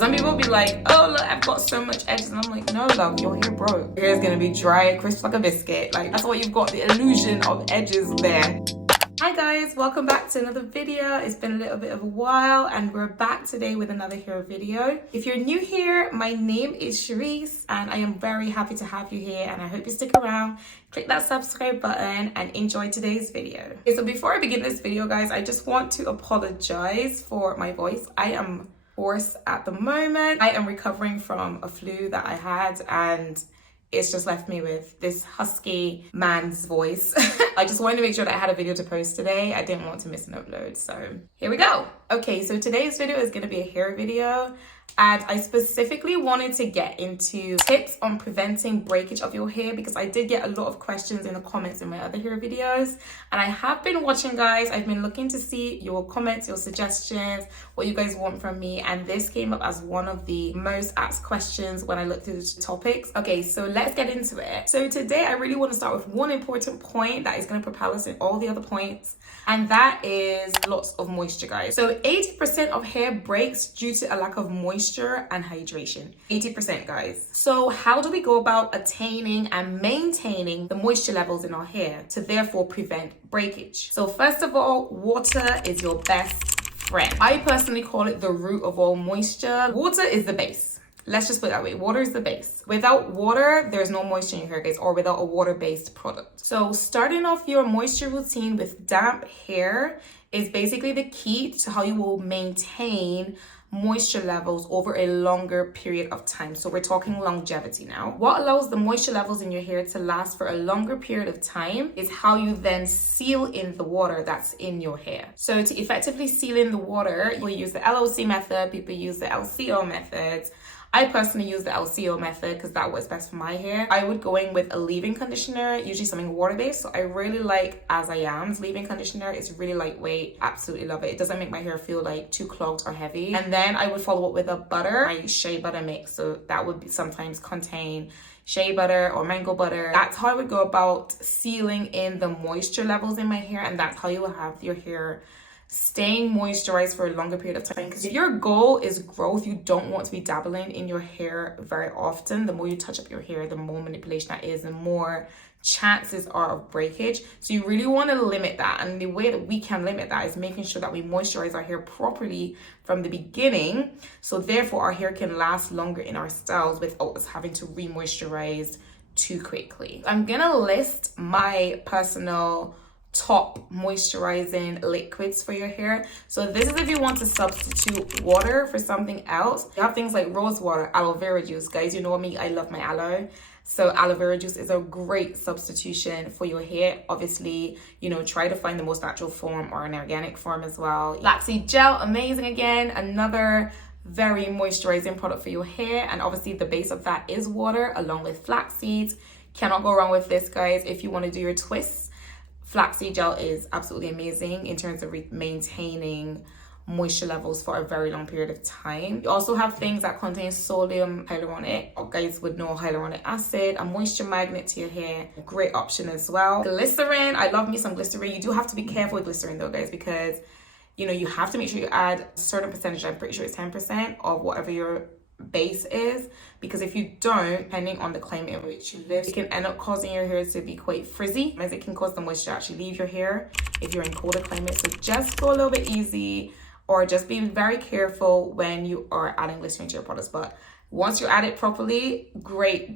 some people be like, oh look, I've got so much edges, and I'm like, no love, your hair broke. Your hair is gonna be dry, crisp like a biscuit. Like, that's why you've got the illusion of edges there. Hi guys, welcome back to another video. It's been a little bit of a while and we're back today with another hair video. If you're new here, my name is Cherisse and I am very happy to have you here, and I hope you stick around. Click that subscribe button and enjoy today's video. Okay, so before I begin this video, guys, I just want to apologize for my voice. I am hoarse at the moment. I am recovering from a flu that I had, and it's just left me with this husky man's voice. I just wanted to make sure that I had a video to post today. I didn't want to miss an upload, so here we go. Okay, so today's video is going to be a hair video, and I specifically wanted to get into tips on preventing breakage of your hair because I did get a lot of questions in the comments in my other hair videos, and I have been watching, guys. I've been looking to see your comments, your suggestions, what you guys want from me, and this came up as one of the most asked questions when I looked through the topics. Okay, so let's get into it. So today I really want to start with one important point that is going to propel us in all the other points, and that is lots of moisture, guys. So 80% of hair breaks due to a lack of moisture and hydration. 80%, guys. So how do we go about attaining and maintaining the moisture levels in our hair to therefore prevent breakage? So first of all, water is your best friend. I personally call it the root of all moisture. Water is the base. Let's just put it that way. Water is the base. Without water, there's no moisture in your hair, guys, or without a water-based product. So starting off your moisture routine with damp hair is basically the key to how you will maintain moisture levels over a longer period of time. So we're talking longevity now. What allows the moisture levels in your hair to last for a longer period of time is how you then seal in the water that's in your hair. So to effectively seal in the water, we use the LOC method, people use the LCO methods. I personally use the LCO method because that works best for my hair. I would go in with a leave-in conditioner, usually something water-based. So I really like As I Am's leave-in conditioner. It's really lightweight. Absolutely love it. It doesn't make my hair feel like too clogged or heavy. And then I would follow up with a butter, my shea butter mix. So that would be sometimes contain shea butter or mango butter. That's how I would go about sealing in the moisture levels in my hair, and that's how you will have your hair staying moisturized for a longer period of time. Because if your goal is growth, you don't want to be dabbling in your hair very often. The more you touch up your hair, the more manipulation that is, the more chances are of breakage. So you really want to limit that, and the way that we can limit that is making sure that we moisturize our hair properly from the beginning, so therefore our hair can last longer in our styles without us having to re-moisturize too quickly. I'm gonna list my personal top moisturizing liquids for your hair. So this is if you want to substitute water for something else. You have things like rose water, aloe vera juice. Guys, you know me, I love my aloe. So aloe vera juice is a great substitution for your hair. Obviously, you know, try to find the most natural form or an organic form as well. Flaxseed gel, amazing again. Another very moisturizing product for your hair. And obviously the base of that is water along with flax seeds. Cannot go wrong with this, guys. If you want to do your twists, flaxseed gel is absolutely amazing in terms of maintaining moisture levels for a very long period of time. You also have things that contain sodium hyaluronic. You guys would know hyaluronic acid, a moisture magnet to your hair, great option as well. Glycerin, I love me some glycerin. You do have to be careful with glycerin though, guys, because you know you have to make sure you add a certain percentage. I'm pretty sure it's 10% of whatever your base is, because if you don't, depending on the climate in which you live, it can end up causing your hair to be quite frizzy, as it can cause the moisture to actually leave your hair if you're in colder climates. So just go a little bit easy, or just be very careful when you are adding glycerin to your products. But once you add it properly, great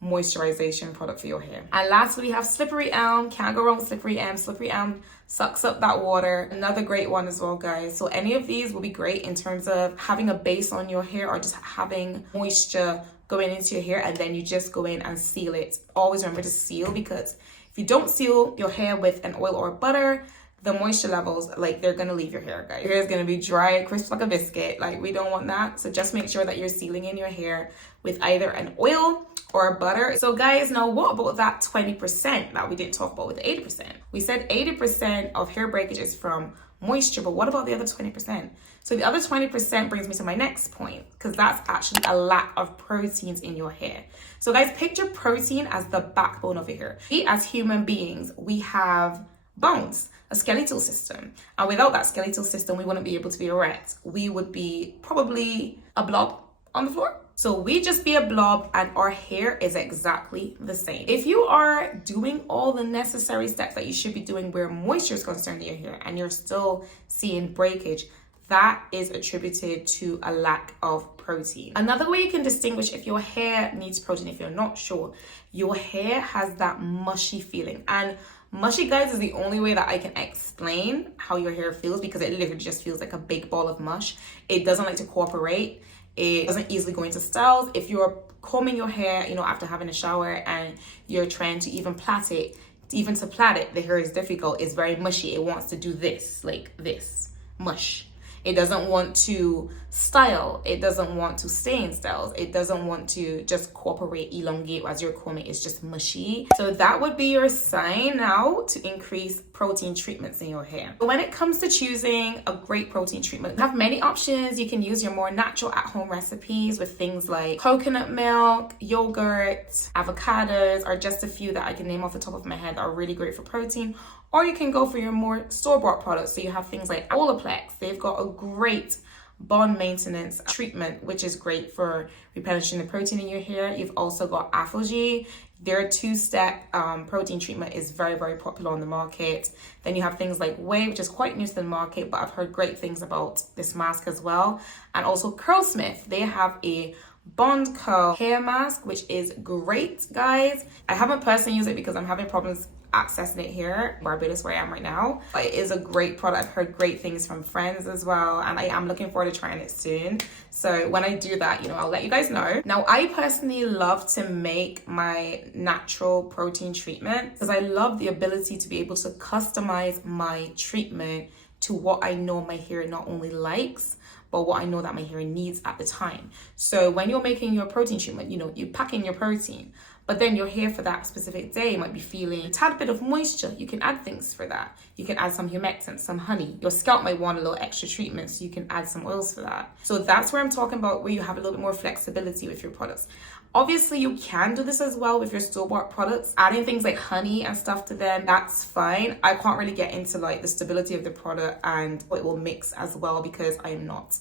moisturization product for your hair. And lastly, we have slippery elm. Can't go wrong with slippery elm. Slippery elm sucks up that water. Another great one as well, guys. So any of these will be great in terms of having a base on your hair, or just having moisture going into your hair, and then you just go in and seal it. Always remember to seal, because if you don't seal your hair with an oil or butter, the moisture levels, like, they're gonna leave your hair, guys. Your hair is gonna be dry, crisp like a biscuit. Like, we don't want that. So just make sure that you're sealing in your hair with either an oil or a butter. So guys, now what about that 20% that we didn't talk about with the 80%? We said 80% of hair breakage is from moisture, but what about the other 20%? So the other 20% brings me to my next point, because that's actually a lack of proteins in your hair. So guys, picture protein as the backbone of your hair. We as human beings, we have bones, a skeletal system. And without that skeletal system, we wouldn't be able to be erect. We would be probably a blob on the floor. So we just be a blob, and our hair is exactly the same. If you are doing all the necessary steps that you should be doing where moisture is concerned in your hair and you're still seeing breakage, that is attributed to a lack of protein. Another way you can distinguish if your hair needs protein, if you're not sure, your hair has that mushy feeling. And mushy, guys, is the only way that I can explain how your hair feels, because it literally just feels like a big ball of mush. It doesn't like to cooperate. It doesn't easily go into styles. If you're combing your hair, after having a shower and you're trying to even plait it, the hair is difficult. It's very mushy. It wants to do this, like this, mush. It doesn't want to style. It doesn't want to stay in styles. It doesn't want to just cooperate, elongate as you're combing. It's just mushy. So that would be your sign now to increase protein treatments in your hair. When it comes to choosing a great protein treatment, you have many options. You can use your more natural at-home recipes with things like coconut milk, yogurt, avocados, are just a few that I can name off the top of my head that are really great for protein. Or you can go for your more store-bought products. So you have things like Olaplex. They've got a great bond maintenance treatment, which is great for replenishing the protein in your hair. You've also got Avocado. Their two-step protein treatment is very, very popular on the market. Then you have things like Mayo, which is quite new to the market, but I've heard great things about this mask as well. And also Curlsmith. They have a Bond Curl hair mask, which is great, guys. I haven't personally used it because I'm having problems accessing it here in Barbados, where I am right now, but it is a great product. I've heard great things from friends as well, and I am looking forward to trying it soon. So when I do that, I'll let you guys know. Now, I personally love to make my natural protein treatment because I love the ability to be able to customize my treatment to what I know my hair not only likes, but what I know that my hair needs at the time. So when you're making your protein treatment, you pack in your protein, but then your hair for that specific day might be feeling a tad bit of moisture. You can add things for that. You can add some humectants, some honey. Your scalp might want a little extra treatment, so you can add some oils for that. So that's where I'm talking about, where you have a little bit more flexibility with your products. Obviously, you can do this as well with your store-bought products. Adding things like honey and stuff to them, that's fine. I can't really get into like the stability of the product and what it will mix as well, because I am not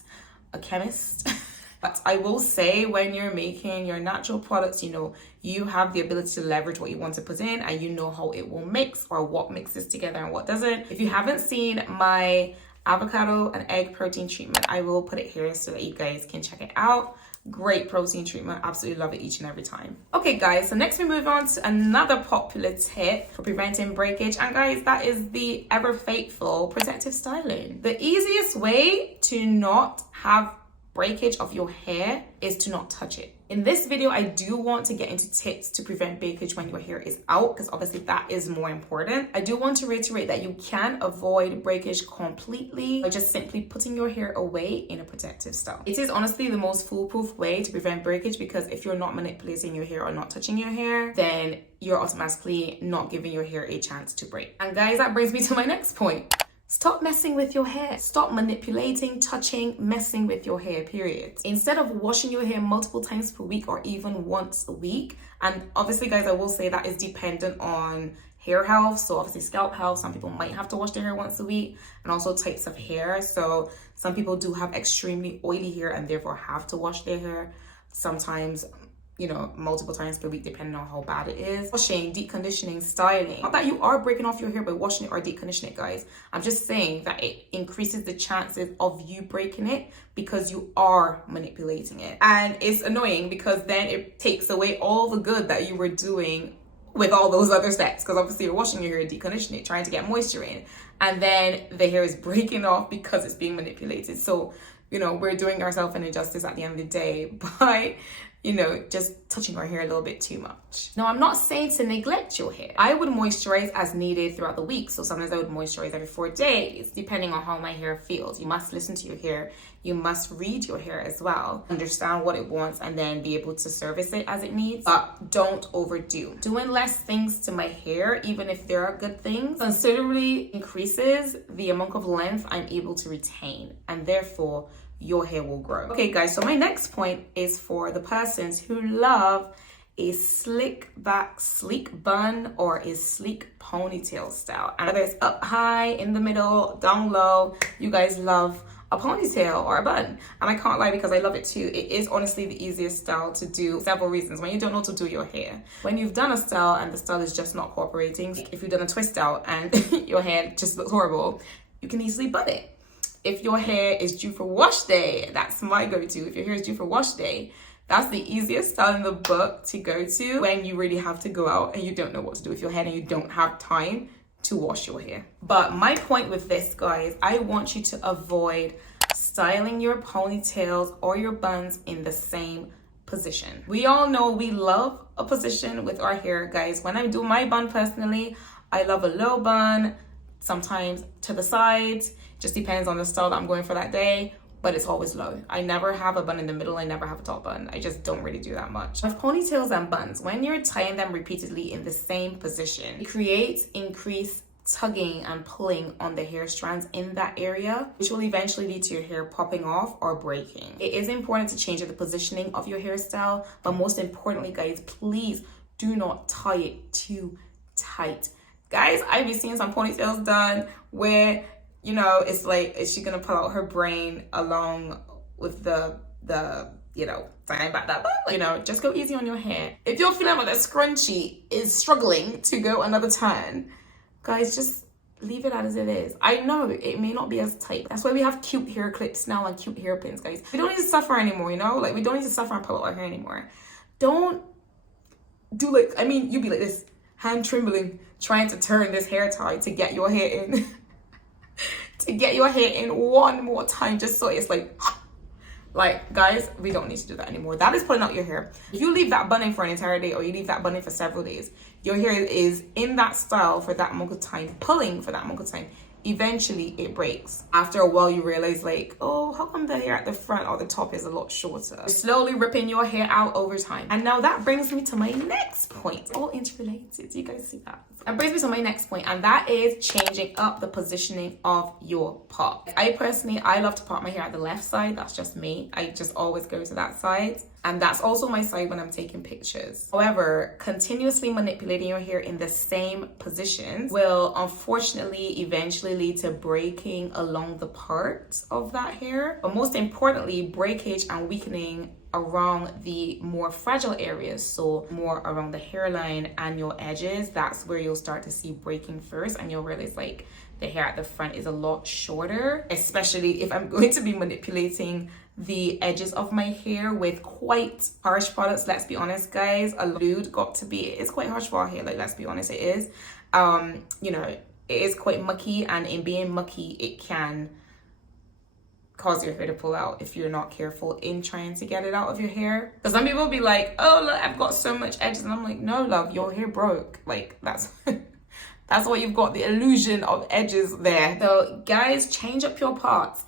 a chemist. But I will say, when you're making your natural products, you have the ability to leverage what you want to put in, and you know how it will mix, or what mixes together and what doesn't. If you haven't seen my avocado and egg protein treatment, I will put it here so that you guys can check it out. Great protein treatment. Absolutely love it each and every time. Okay, guys, so next we move on to another popular tip for preventing breakage. And guys, that is the ever faithful protective styling. The easiest way to not have breakage of your hair is to not touch it. In this video, I do want to get into tips to prevent breakage when your hair is out, because obviously that is more important. I do want to reiterate that you can avoid breakage completely by just simply putting your hair away in a protective style. It is honestly the most foolproof way to prevent breakage, because if you're not manipulating your hair or not touching your hair, then you're automatically not giving your hair a chance to break. And guys, that brings me to my next point. Stop messing with your hair. Stop manipulating, touching, messing with your hair, period. Instead of washing your hair multiple times per week or even once a week, and obviously, guys, I will say that is dependent on hair health. So obviously scalp health, some people might have to wash their hair once a week, and also types of hair. So some people do have extremely oily hair and therefore have to wash their hair sometimes, multiple times per week, depending on how bad it is. Washing, deep conditioning, styling. Not that you are breaking off your hair by washing it or deep conditioning it, guys. I'm just saying that it increases the chances of you breaking it because you are manipulating it. And it's annoying because then it takes away all the good that you were doing with all those other steps, because obviously you're washing your hair, deep conditioning it, trying to get moisture in, and then the hair is breaking off because it's being manipulated. So, we're doing ourselves an injustice at the end of the day by just touching our hair a little bit too much. Now, I'm not saying to neglect your hair. I would moisturize as needed throughout the week. So sometimes I would moisturize every 4 days, depending on how my hair feels. You must listen to your hair. You must read your hair as well. Understand what it wants and then be able to service it as it needs. But don't overdo. Doing less things to my hair, even if there are good things, considerably increases the amount of length I'm able to retain. And therefore, your hair will grow. Okay, guys, so my next point is for the persons who love a slick back sleek bun or a sleek ponytail style. And whether it's up high, in the middle, down low, you guys love a ponytail or a bun. And I can't lie, because I love it too. It is honestly the easiest style to do for several reasons. When you don't know what to do your hair, when you've done a style and the style is just not cooperating, if you've done a twist out and your hair just looks horrible, you can easily bun it. If your hair is due for wash day, that's my go-to. If your hair is due for wash day, that's the easiest style in the book to go to when you really have to go out and you don't know what to do with your hair and you don't have time to wash your hair. But my point with this, guys, I want you to avoid styling your ponytails or your buns in the same position. We all know we love a position with our hair, guys. When I do my bun personally, I love a low bun, sometimes to the sides, just depends on the style that I'm going for that day, but it's always low. I never have a bun in the middle, I never have a top bun. I just don't really do that much. With ponytails and buns, when you're tying them repeatedly in the same position, it creates increased tugging and pulling on the hair strands in that area, which will eventually lead to your hair popping off or breaking. It is important to change the positioning of your hairstyle, but most importantly, guys, please do not tie it too tight. Guys, I've been seeing some ponytails done where, you know, it's like, is she gonna pull out her brain along with the you know, tying back that bun? You know, just go easy on your hair. If you're feeling like the scrunchie is struggling to go another turn, guys, just leave it as it is. I know it may not be as tight. That's why we have cute hair clips now and cute hairpins, guys. We don't need to suffer anymore, you know? Like, we don't need to suffer and pull out our hair anymore. Don't do like, I mean, you be like this, hand trembling, trying to turn this hair tie to get your hair in. To get your hair in one more time, just so it's like, guys, we don't need to do that anymore. That is pulling out your hair. If you leave that bun in for an entire day or you leave that bun in for several days, your hair is in that style for that amount of time, pulling for that amount of time. Eventually it breaks. After a while, you realize like, oh, how come the hair at the front or the top is a lot shorter? You're slowly ripping your hair out over time. And now that brings me to my next point. All interrelated, you guys see that? That brings me to my next point, and that is changing up the positioning of your part. I love to part my hair at the left side. That's just me. I just always go to that side. And that's also my side when I'm taking pictures. However, continuously manipulating your hair in the same positions will unfortunately eventually lead to breaking along the parts of that hair. But most importantly, breakage and weakening around the more fragile areas, so more around the hairline and your edges. That's where you'll start to see breaking first, and you'll realize like the hair at the front is a lot shorter, especially if I'm going to be manipulating the edges of my hair with quite harsh products. Let's be honest, guys, Aloe got to be, it's quite harsh for our hair, like, let's be honest, it is. You know, it is quite mucky, and in being mucky, it can cause your hair to pull out if you're not careful in trying to get it out of your hair. Because some people be like, oh look, I've got so much edges, and I'm like, no love, your hair broke. Like, that's that's why you've got the illusion of edges there. So guys, change up your parts.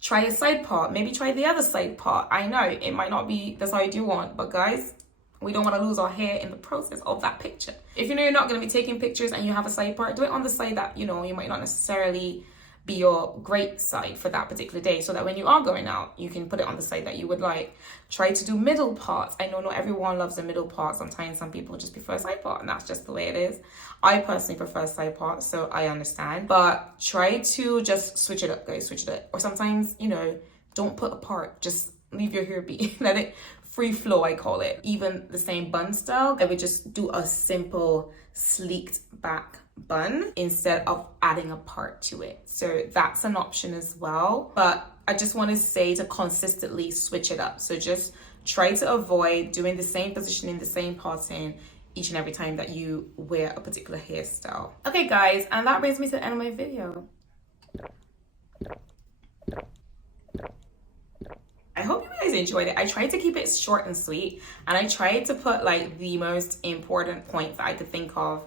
Try a side part, maybe try the other side part. I know it might not be the side you want, but guys, we don't want to lose our hair in the process of that picture. If you know you're not going to be taking pictures and you have a side part, do it on the side that, you know, you might not necessarily be your great side for that particular day, so that when you are going out, you can put it on the side that you would like. Try to do middle parts. I know not everyone loves the middle part. Sometimes some people just prefer side part, and that's just the way it is. I personally prefer side part, so I understand. But try to just switch it up, guys. Switch it up. Or sometimes, you know, don't put a part. Just leave your hair be. Let it free flow, I call it. Even the same bun style, I would just do a simple sleeked back bun instead of adding a part to it. So that's an option as well. But I just want to say to consistently switch it up. So just try to avoid doing the same positioning, the same parting each and every time that you wear a particular hairstyle. Okay guys, and that brings me to the end of my video. I hope you guys enjoyed it. I tried to keep it short and sweet, and I tried to put like the most important points that I could think of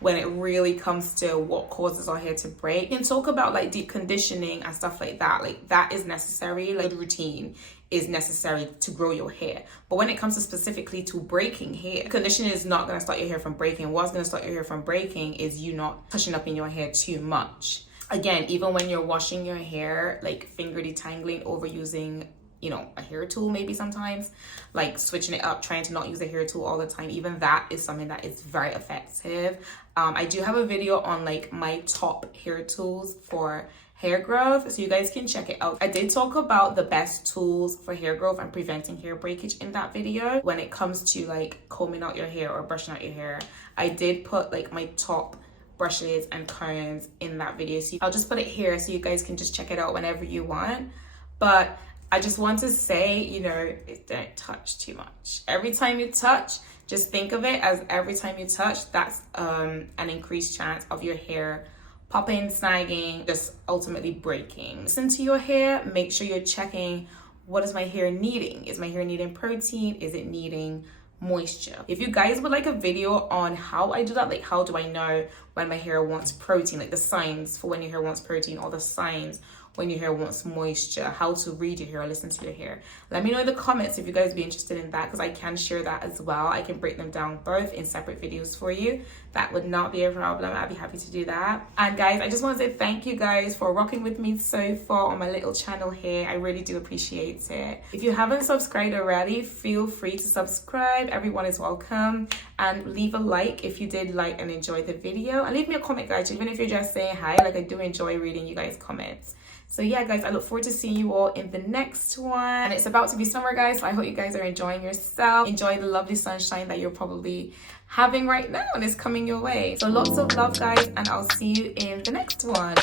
when it really comes to what causes our hair to break. You can talk about like deep conditioning and stuff like that. Like that is necessary. Like routine is necessary to grow your hair. But when it comes to specifically to breaking hair, conditioning is not going to start your hair from breaking. What's going to start your hair from breaking is you not touching up in your hair too much. Again, even when you're washing your hair, like finger detangling, overusing, you know, a hair tool maybe sometimes, like switching it up, trying to not use a hair tool all the time, even that is something that is very effective. I do have a video on like my top hair tools for hair growth, so you guys can check it out. I did talk about the best tools for hair growth and preventing hair breakage in that video. When it comes to like combing out your hair or brushing out your hair, I did put like my top brushes and combs in that video, so I'll just put it here so you guys can just check it out whenever you want. But I just want to say, you know, don't touch too much. Every time you touch, just think of it as every time you touch, that's an increased chance of your hair popping, snagging, just ultimately breaking. Listen to your hair, make sure you're checking, what is my hair needing? Is my hair needing protein? Is it needing moisture? If you guys would like a video on how I do that, like how do I know when my hair wants protein, like the signs for when your hair wants protein or the signs when your hair wants moisture, how to read your hair or listen to your hair, let me know in the comments if you guys be interested in that, because I can share that as well. I can break them down both in separate videos for you. That would not be a problem. I'd be happy to do that. And guys, I just want to say thank you guys for rocking with me so far on my little channel here. I really do appreciate it. If you haven't subscribed already, feel free to subscribe. Everyone is welcome. And leave a like if you did like and enjoy the video. And leave me a comment, guys, even if you're just saying hi. Like, I do enjoy reading you guys' comments. So yeah, guys, I look forward to seeing you all in the next one. And it's about to be summer, guys, so I hope you guys are enjoying yourself. Enjoy the lovely sunshine that you're probably having right now and it's coming your way. So lots of love, guys, and I'll see you in the next one.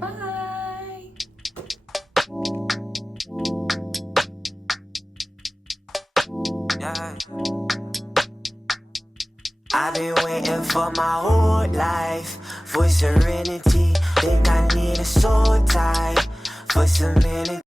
Bye. Yeah. I've been waiting for my whole life for serenity. Think I need a soul tie for some minutes.